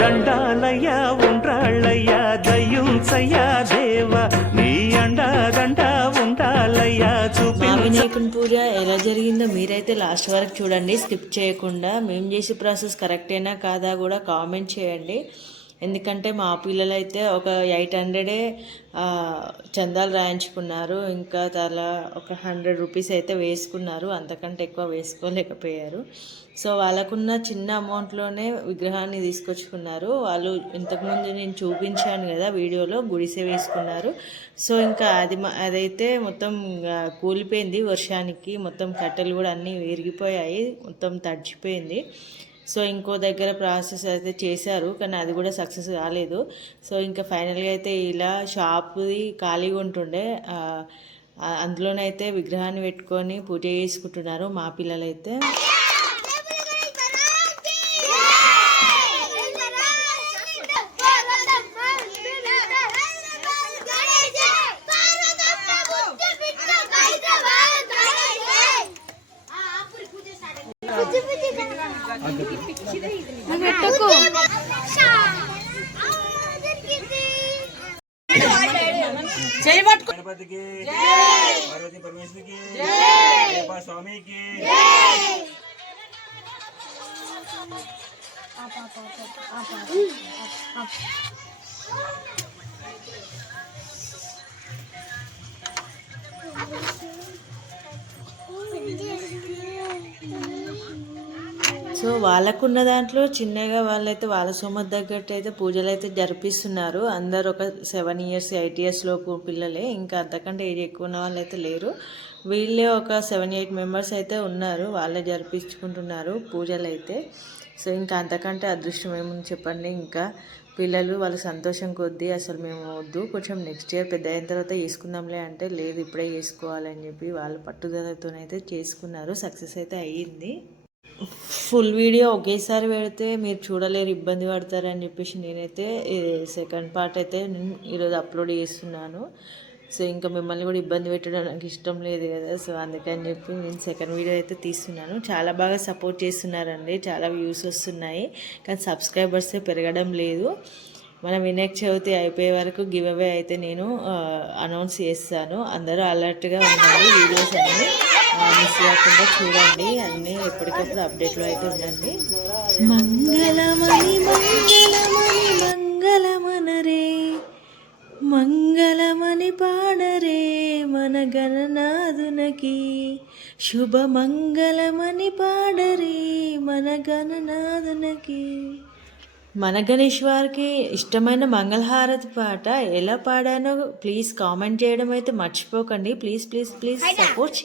దండాలయ్యా ఉండ్రాళ్ళయ్యా దయ్యుంచయ్యా దేవ. నీ అండా దండా ఉండాలయ్యా చూపి వినాయకుని పూజ ఎలా జరిగిందో మీరైతే లాస్ట్ వరకు చూడండి స్కిప్ చేయకుండా. మేము చేసే ప్రాసెస్ కరెక్టేనా కాదా కూడా కామెంట్ చేయండి. ఎందుకంటే మా పిల్లలు అయితే ఒక ఎయిట్ హండ్రెడే చందాలు రాయించుకున్నారు. ఇంకా చాలా ఒక హండ్రెడ్ రూపీస్ అయితే వేసుకున్నారు. అంతకంటే ఎక్కువ వేసుకోలేకపోయారు. సో వాళ్ళకున్న చిన్న అమౌంట్లోనే విగ్రహాన్ని తీసుకొచ్చుకున్నారు. వాళ్ళు ఇంతకుముందు నేను చూపించాను కదా వీడియోలో గుడిసె వేసుకున్నారు. సో ఇంకా అది అదైతే మొత్తం కూలిపోయింది. వర్షానికి మొత్తం కట్టెలు కూడా అన్నీ విరిగిపోయాయి. మొత్తం తడిచిపోయింది. సో ఇంకో దగ్గర ప్రాసెస్ అయితే చేశారు కానీ అది కూడా సక్సెస్ కాలేదు. సో ఇంకా ఫైనల్గా అయితే ఇలా షాప్ది ఖాళీగా ఉంటుండే అందులోనైతే విగ్రహాన్ని పెట్టుకొని పూజ చేసుకుంటున్నారు మా పిల్లలైతే. जय गणपति के। पार्वती परमेश्वर के स्वामी के आप आप आप आप आप సో వాళ్ళకున్న దాంట్లో చిన్నగా వాళ్ళైతే వాళ్ళ సొమ్మత తగ్గట్టు అయితే పూజలు అయితే జరిపిస్తున్నారు. అందరు ఒక సెవెన్ ఇయర్స్ ఎయిట్ ఇయర్స్ లోపు పిల్లలే. ఇంకా అంతకంటే ఏజ్ ఎక్కువ ఉన్న వాళ్ళు అయితే లేరు. వీళ్ళే ఒక సెవెన్ ఎయిట్ మెంబర్స్ అయితే ఉన్నారు. వాళ్ళే జరిపించుకుంటున్నారు పూజలు అయితే సో ఇంకా అంతకంటే అదృష్టం ఏముంది చెప్పండి. ఇంకా పిల్లలు వాళ్ళ సంతోషం కొద్దీ అసలు మేము వద్దు. కొంచెం నెక్స్ట్ ఇయర్ పెద్ద అయిన తర్వాత చేసుకుందాంలే అంటే లేదు ఇప్పుడే చేసుకోవాలని చెప్పి వాళ్ళు పట్టుదలతోనైతే చేసుకున్నారు. సక్సెస్ అయితే అయ్యింది. ఫుల్ వీడియో ఒకేసారి పెడితే మీరు చూడలేరు ఇబ్బంది పడతారని చెప్పేసి నేనైతే సెకండ్ పార్ట్ అయితే నేను ఈరోజు అప్లోడ్ చేస్తున్నాను. సో ఇంకా మిమ్మల్ని కూడా ఇబ్బంది పెట్టడం నాకు ఇష్టం లేదు కదా సో అందుకని చెప్పి నేను సెకండ్ వీడియో అయితే తీస్తున్నాను. చాలా బాగా సపోర్ట్ చేస్తున్నారండి చాలా వ్యూస్ వస్తున్నాయి కానీ సబ్స్క్రైబర్సే పెరగడం లేదు. మన వినాయక చవితి అయిపోయే వరకు గివ్ అవే అయితే నేను అనౌన్స్ చేస్తాను. అందరూ అలర్ట్గా ఉండాలి వీడియోస్ అన్నీ కాకుండా చూడండి. అన్నీ ఎప్పటికప్పుడు అప్డేట్లో అయితే ఉండండి. మంగళమణి మంగళమణి మంగళమనరే మంగళమని పాడరే మన గణనాథునకి. శుభ మంగళమని పాడరే మన గణనాథునకి. మన గణేష్ వారికి ఇష్టమైన మంగళహారతి పాట ఎలా పాడానో ప్లీజ్ కామెంట్ చేయడం అయితే మర్చిపోకండి. Please please please support